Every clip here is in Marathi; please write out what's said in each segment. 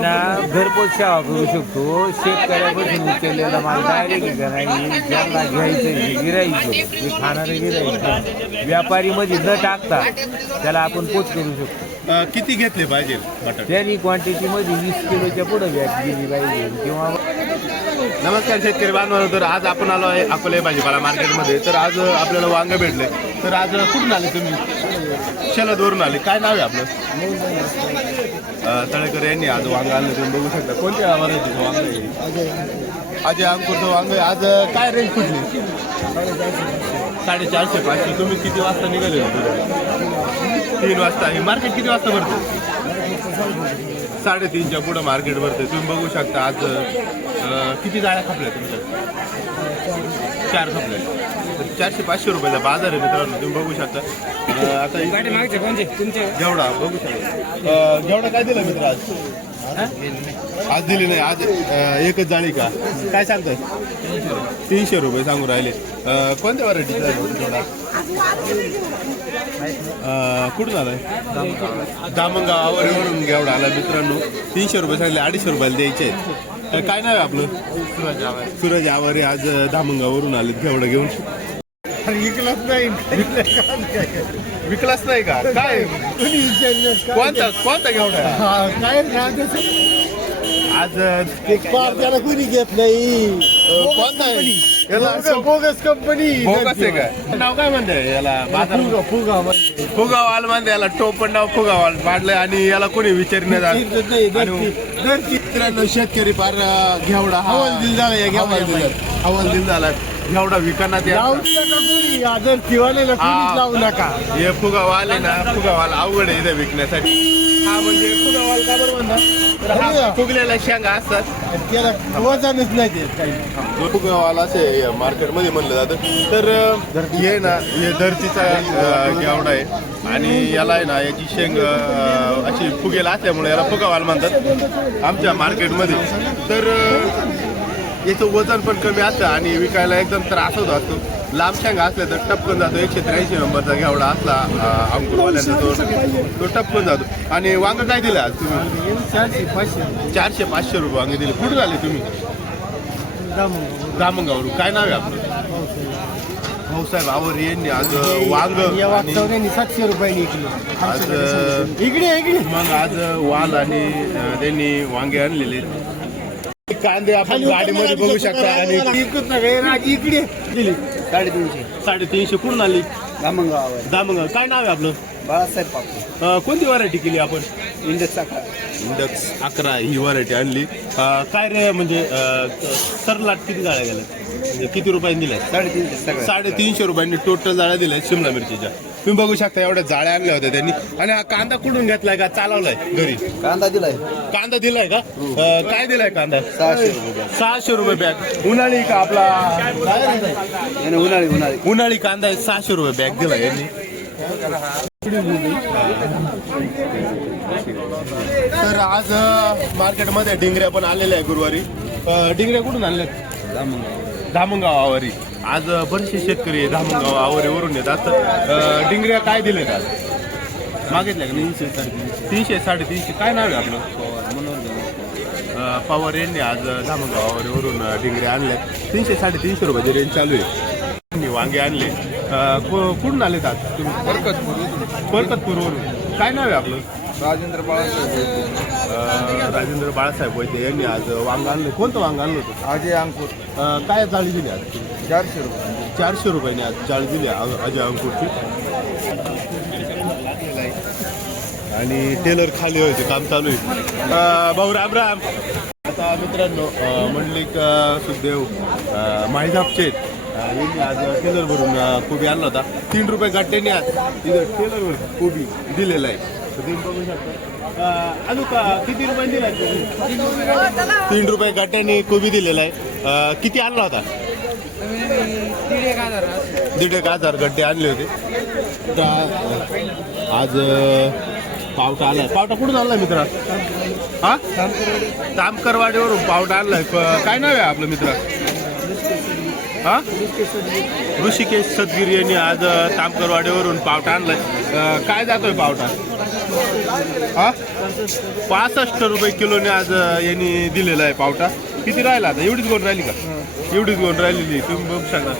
ना घरपोच सेवा करू शकतो. शेतकऱ्यापासून उचललेला माल डायरेक्ट नाही ज्यांना घ्यायचं गिरायचं जे खाणारे गिरायचं व्यापारी मध्ये न टाकता त्याला आपण पोच करू शकतो. अ, किती घेतले पाहिजे बटाटे? त्यांनी क्वांटिटीमध्ये वीस किलोच्या पुढे बॅग दिली पाहिजे. किंवा नमस्कार शेतकरी बांधवांनो तर आज आपण आलो आहे अकोले भाजीपाला मार्केटमध्ये. तर आज आपल्याला वांग भेटले. तर आज कुठून आले तुम्ही? शलदवरून आले. काय नाव आहे आपलं? तळेकर यांनी आज वांग आणलं तुम्ही बघू शकता. कोणत्या व्हरायटीचं वांग आहे अजय अंकुरचं वांग आहे. आज काय रेंज कुठली? साडेचारशे पाचशे. तुम्ही किती वाजता निघाले तीन वाजता. हे मार्केट किती वाजता भरते? साडेतीनच्या पुढं मार्केट भरते. तुम्ही बघू शकता आज किती जाळ्या खपल्या तुमच्या? चार खपल्या. चारशे पाचशे रुपयाचा बाजार आहे मित्रांनो तुम्ही बघू शकता. अं, आता इकडे- जेवढा बघू शकता. अं, जेवढा काय दिला मित्र आज? आज दिली नाही आज अं, एकच जाळी का? काय सांगताय? तीनशे रुपये सांगू राहिले. अं, कोणत्या व्हरायटीचा जेवढा? अं, कुठून आलाय? दामंगाव आवरीवरून घेवडा आला मित्रांनो. तीनशे रुपये सांगले अडीचशे रुपयाला द्यायचे. आहेत. तर काय नाव आहे आपलं? सूरज आवारे सूरज आवारे आज दामंगावरून आले घेवडा घेऊन. विकलंच नाही विकलाच नाही का काय कोणी विचारलं काय? कोणता कोणता घेवडा? हा, काय आज अं, पार त्याला कोणी घेत नाही कोणता आहे? याला असं बोगस कंपनी बोगस आहे का नाव काय म्हणते याला बाजार फुगा फुगा म्हणजे. फुगावाल म्हणते याला टोपण नाव फुगावाल पाडलंय आणि याला कोणी विचारण्यात आलं नाही, आणि धरती. मित्रांनो शेतकरी फार अं, घेवडा हा- हवालदिल झाला या हवालदिल घेवड्यामुळे. झाला. लावू यायचा. नका कोणी. आदर. कोणीच लावू नका. हे फुगावाल आहे ना फुगावाल अवघड आहे इथे विकण्यासाठी. हा म्हणजे फुगावाल का बरं तर हा फुगलेल्या शेंगा असतात. त्याला वजनच नाही ते काही. फुगावाल असे मार्केटमध्ये म्हणलं जातं. तर अं, हे ना हे धरतीचा अं, घेवडा आहे. आणि याला आहे ना याची शेंग अं, अशी फुगेल असल्यामुळे याला फुगावाल म्हणतात आमच्या मार्केटमध्ये. तर अं, याचं वजन पण कमी असतं आणि विकायला एकदम त्रास होत असतो. लांब शेंगा असल्या तर टपकन जातो. एकशे त्र्याऐंशी नंबरचा घेवडा असला अंकुरवाल्यांचा तो तो टपकन जातो. आणि वांग काय दिलं आज तुम्ही? चारशे पाचशे. चारशे पाचशे रुपये वांगे दिले. कुठून आले तुम्ही? दामंगावरून काय नाव आहे आपलं? भाऊसाहेब आवर यांनी आज वांग सातशे रुपयांनी इकडे आज इकडे इकडे. मग आज वाल आणि त्यांनी वांगे आणलेले. कांदे आपण गाडीमध्ये बघू शकता आणि इकडे दिली. साडेतीनशे. साडेतीनशे कुठून आली दामंगावर दामंगाव काय नाव आहे आपलं? बाळासाहेब पापू. अं, कोणती व्हरायटी केली आपण? इंडस साखर इंडक्स अकरा ही व्हरायटी आणली. अं, काय रे म्हणजे अं, सरलाट किती जाळ्या गेल्या? म्हणजे किती रुपयांनी दिल्या? साडेतीनशे सगळं. साडेतीनशे रुपयांनी टोटल जाळ्या दिल्या शिमला मिरचीच्या. तुम्ही बघू शकता एवढ्या जाळ्या आणल्या होत्या त्यांनी. आणि हा कांदा कुठून घेतलाय का? चालवलाय घरी. कांदा दिलाय. कांदा दिलाय का? अं, काय दिलाय कांदा? सहाशे रुपये सहाशे रुपये बॅग उन्हाळी का आपला? उन्हाळी उन्हाळी. उन्हाळी कांदा आहे सहाशे रुपये बॅग दिला यांनी. तर आज अं, मार्केटमध्ये डिंगऱ्या पण आलेल्या आहे गुरुवारी. अं, डिंगऱ्या कुठून आणल्या धामणगाव आवारी. आज बरेचसे शेतकरी धामणगाव आवारीवरून येतात. डिंगऱ्या काय दिले आज? मागितल्या का नाही? तीनशे साडेतीनशे. काय नाव आहे आपलं? पवार यांनी आज धामणगाव आवारीवरून अं, डिंगऱ्या आणल्या तीनशे साडेतीनशे रुपयाची रेंज चालू आहे. त्यांनी वांगे आणले. कुठून आलेत आज तुम्ही? बरकतपूर बरकतपूरवरून काय नाव आहे आपलं? राजेंद्र बाळासाहेब. राजेंद्र बाळासाहेब वैद्य यांनी आज वांग आणलं. कोणतं वांग आणलं होतं? अजय अंकुर अं, काय जाळी दिली आज? चारशे रुपये. चारशे रुपयाने आज जाळी दिली अ- अजय अंकुरची आणि टेलर खाली व्हायचे काम चालू आहे. अं, भाऊ राम राम. आता मित्रांनो अं, मंडलिक अं, सुखदेव अं, आहेत. अं, यांनी आज टेलर भरून अं, कोबी आणला होता. तीन रुपये गट्ट्याने आज. तिथं टेलरवर कोबी दिलेला आहे. तुम्ही बघू शकता. अजून का किती रुपये दिला तीन रुपये गट्ट्याने कोबी दिलेला आहे. किती आणला होता? दीड एक हजार गड्डे आणले होते. आज पावटा आलाय. पावटा कुठून आणलाय मित्रा? हा? तामकरवाडीवरून पावटा आणलाय. काय नाव आहे आपलं मित्र? हा? ऋषिकेश सदगिरी यांनी आज तामकरवाडीवरून पावटा आणलाय. काय जातोय पावटा? हा? पासष्ट रुपये किलोने आज यांनी दिलेला आहे पावटा. किती राहिला आता? एवढीच गोण राहिली का? एवढीच गोण राहिलेली तुम्ही बघू शकता.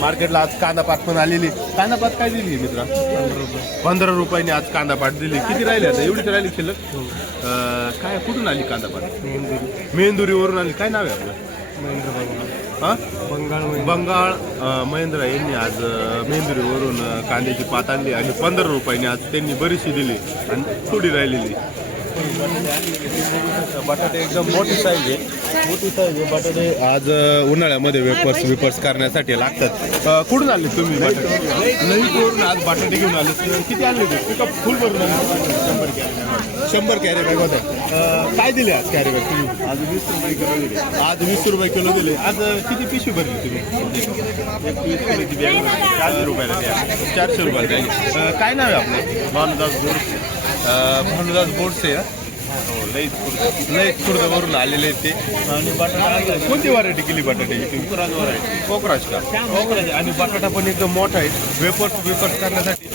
मार्केटला आज कांदा पात पण आलेली कांदा पात काय दिली मित्रा? पंधरा रुपयाने आज कांदा पात दिली किती राहिली आता? एवढीच राहिली शिल्लक? अ, काय कुठून आली कांदा पात मेंदुरीवरून आली. काय नाव आहे आपलं? हा? बंगाल बंगाळ अ, महिंद्रा यांनी आज मेंदुरीवरून कांद्याची पात आणली आणि पंधरा रुपयाने आज त्यांनी बरीचशी दिली आणि थोडी राहिलेली. बटाटे एकदम मोठी साईज आहे. मोठी साईज आहे. बटाटे आज उन्हाळ्यामध्ये वेपर्स विपर्स करण्यासाठी लागतात. कुठून आले तुम्ही बटाटे? नवीन आज बटाटे घेऊन आले. किती आणले ते? पिकअप फुल भरून आणले शंभर कॅरी बॅग होत्या काय दिले आज कॅरी बॅग तुम्ही आज वीस रुपये किलो दिले. आज वीस रुपये किलो दिले. आज किती पिशवी भरली तुम्ही? एक वीस किलोची बॅग चारशे रुपयाला द्या. चारशे रुपयाला द्या. काय नाव आहे आपलं? भानुदास बोरसे भानुदास बोरसे हा? खुर्द लई खुर्दवरून आलेले आहेत ते. आणि बटाटा कोणती व्हरायटी केली बटाट्याची तुम्ही आहे कोकराज का? कोकराज आणि बटाटा पण एकदम मोठा आहे. वेपर्स वेपर करण्यासाठी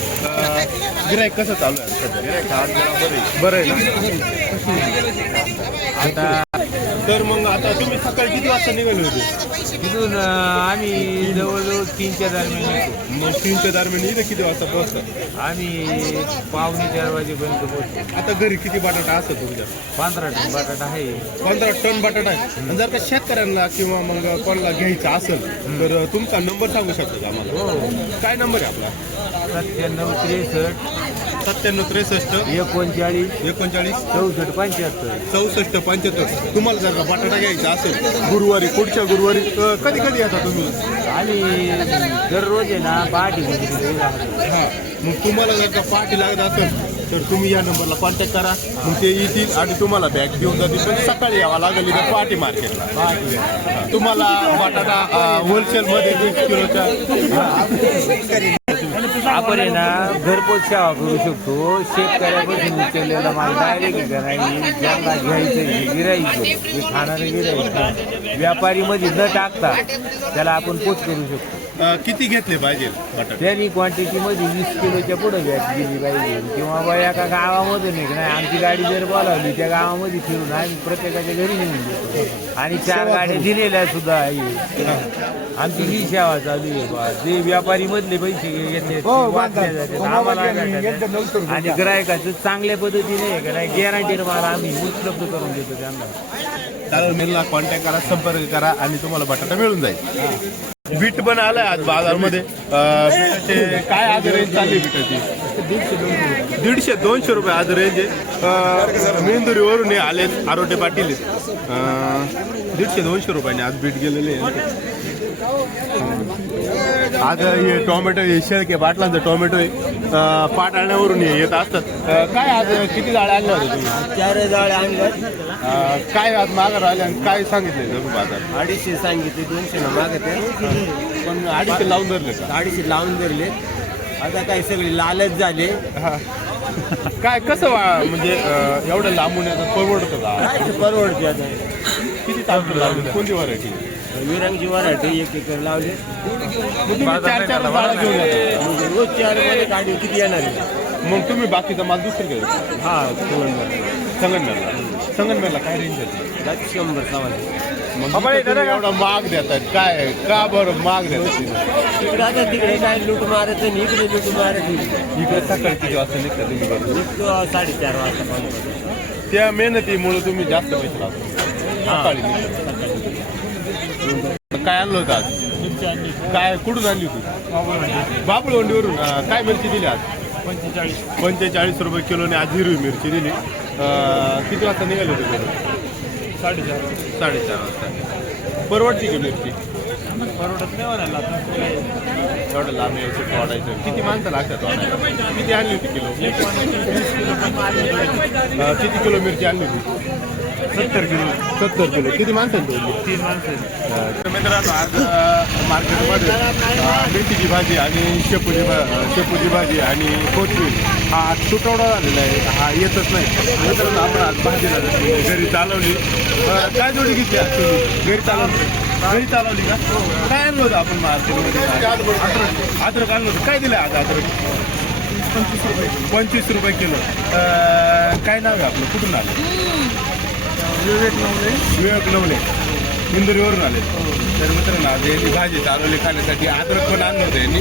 गिरायक कसं चालू आहे? सध्या गिरायक आज बरं आहे. बरं आहे ना? आता तर मग आता तुम्ही सकाळी किती वाजता निघाले होते? तिथून अं, आम्ही जवळजवळ तीनच्या दरम्यान येतो. मग तीनच्या दरम्यान इथं किती वाजता पोहोचता? आम्ही पावणे चार वाजेपर्यंत पोहोचतो. आता घरी किती बटाटा असतात तुमच्या? पंधरा टन बटाटा आहे. पंधरा टन बटाटा आहे. आणि जर का शेतकऱ्यांना किंवा मग कोणाला घ्यायचं असेल तर तुमचा नंबर सांगू शकता का आम्हाला? हो. काय नंबर आहे आपला? सत्त्याण्णव त्रेसष्ट सत्त्याण्णव त्रेसष्ट. एकोणचाळीस. एकोणचाळीस. चौसष्ट पंच्याहत्तर. चौसष्ट पंच्याहत्तर. तुम्हाला जर का बटाटा घ्यायचा असेल गुरुवारी पुढच्या गुरुवारी कधी कधी येता तुम्ही? आम्ही दररोज आहे ना पहाटे राहतो. हां. मग तुम्हाला जर का पाठी लागत असेल तर तुम्ही या नंबरला कॉन्टॅक्ट करा. मग ते येतील आणि तुम्हाला बॅग घेऊन जातील. पण सकाळी यावं लागेल इथं पहाटे मार्केटला तुम्हाला बटाटा होलसेलमध्ये वीस किलोच्या आपण आहे ना घरपोच सेवा करू शकतो. शेतकऱ्यापासून उचललेला माल डायरेक्ट नाही ज्यांना घ्यायचं गिरायचं जे खाणारे गिरायचं व्यापारीमध्ये न टाकता त्याला आपण पोच करू शकतो. किती घेतले पाहिजे बटाटे? त्यांनी क्वांटिटीमध्ये वीस किलोच्या पुढे बॅग दिली पाहिजे. किंवा बा एका गावामधून एक नाही आमची गाडी जर बोलावली त्या गावामध्ये फिरून आम्ही प्रत्येकाच्या घरी नेऊन देतो. आणि चार गाड्या दिलेल्या सुद्धा आहे. आमची ही सेवा चालू आहे बा. जे व्यापारी मधले पैसे घेतले हो, जातात आम्हाला. आणि ग्राहकाचं चांगल्या पद्धतीने आहे का नाही गॅरंटीड माल आम्ही उपलब्ध करून देतो त्यांना. चालेल मेलला कॉन्टॅक्ट करा संपर्क करा आणि तुम्हाला बटाटा मिळून जाईल. बीट पण आलाय आज बाजारमध्ये. बीटाचे काय आज रेंज चालली बीटाची? दीडशे दोनशे रुपये आज रेंज आहे. मेंदुरीवरून हे आलेत आरोटे पाटील दीडशे दोनशे रुपयाने आज बीट गेलेले आहे. आज हे टोमॅटो हे शेळके बाटलांचं टोमॅटो पाट आणण्यावरून हे येत असतात. अं, काय आज किती जाळे आणले होते तुम्ही? चार जाळे आणले. अं, काय आज मागं राहिले आणि काय सांगितले तुम्ही बाजार? अडीचशे सांगितले दोनशे ना मागत पण अडीचशे लावून धरले का? अडीचशे लावून धरले. आता काय सगळे लालच झाले. हा. काय कसं वा म्हणजे अं, एवढं लांबून येतात परवडतं का? काय ते परवडते आता? किती तांदूळ लावले कोणती व्हरायटी विरंगची वराठी एक एकर लावले. तुम्ही चार चार जाळ्या घेऊन. म्हणजे रोज चारमध्ये गाडी किती येणार आहे? मग तुम्ही बाकीचा माल दुसरी घ्या हा दोन संगनमेरला. संगनमेरला काय रेंज आहे? जाती शंभर सवाल मग इथं तुम्ही एवढा माग देतात काय का बरं माग देतात? तिकडे आता तिकडे काय लूट मारत आणि इकडे लूट मारत इकडे सकाळी किती वाजता निघता तुम्ही? निघतो साडेचार वाजता. त्या मेहनतीमुळे तुम्ही जास्त पैसे लावता. सकाळी निघता. काय आणलं होतं आज? काय कुठून आणली होती? बाबळवंडीवरून. काय मिरची दिली आज? पंचेचाळीस पंचेचाळीस रुपये किलोने आज हिरवी मिरची दिली. किती वाजता निघाली होती? साडेचार साडेचार वाजता. परवडती की मिरची? परवडत नाही एवढं लांब यायचं तोडायचं. किती माणसं लागतात किती आणली होती किलो? किती किलो मिरची आणली होती? सत्तर किलो. सत्तर किलो. किती माणसं तोडली तीन माणसं तर मित्रांनो आज अ, मार्केटमध्ये अ, मेथीची भाजी आणि शेपूची भा शेपूची भाजी आणि कोथिंबीर हा आज तुटवडा झालेला आहे. हा येतच नाही. मित्रांनो आपण आज भाजीला घरी चालवली. अ, काय जोडी घेतली आज तुम्ही? घरी चालवली. घरी चालवली का? काय आणलं होतं आपण मार्केटमध्ये? अद्रक अद्रक आणलं होतं. काय दिलं आज अद्रक? पंचवीस रुपये. पंचवीस रुपये किलो. अं, काय नाव आहे आपलं? कुठून आलं? विवेक नवले विवेक नवले. इंदुरीवरून आले. तर मित्रांनो आज यांनी भाजी चालवली खाण्यासाठी अद्रक पण आणलं होतं यांनी.